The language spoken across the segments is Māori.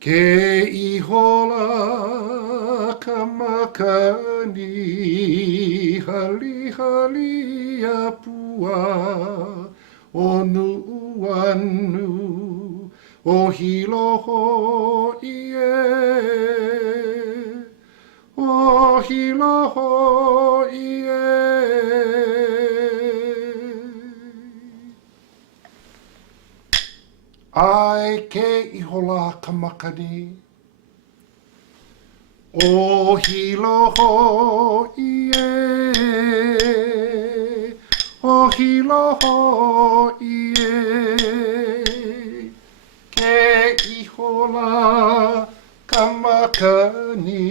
Ke I hola ka makani, hali hali a pua, o nuu anu, o hiloho ie, o hiloho ie. Ai ke I hola ka makani, o hiloho ie, o hiloho ie. Ke I hola ka makani,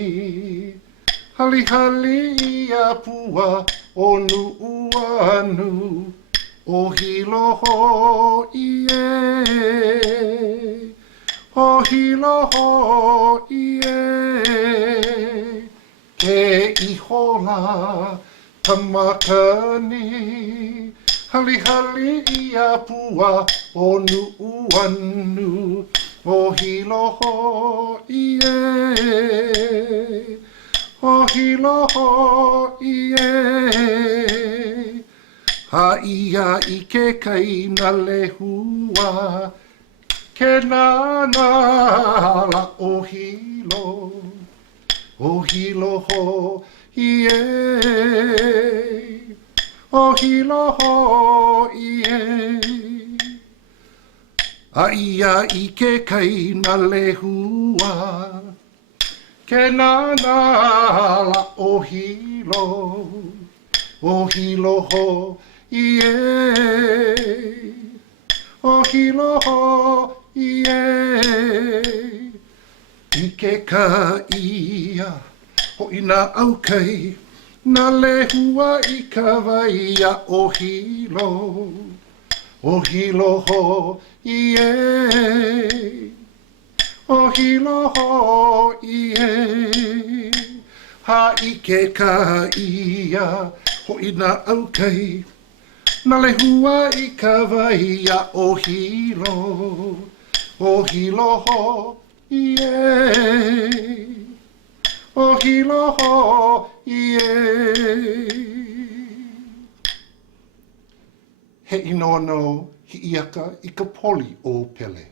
hali hali a pua o nuu anu, o hiloho ie, o hiloho ie. Ke I hola ka makani, hali hali a pua o nuu anu, o hiloho ie, o hiloho ie. Haia I ke kaina lehua, ke nānala o hiloho ie, o hiloho ie. Aia I ke kaina lehua, ke nānala o hiloho ie, o hiloho ie. I ke ka ia, ho ina au kai, na lehua I ka waia o hiloho ie, o hiloho ie. Ha I ke ka ia, ho ina au kai, na lehua I ka waia o hiloho ie, o hiloho ie. He inono hi iaka I ka poli o pele.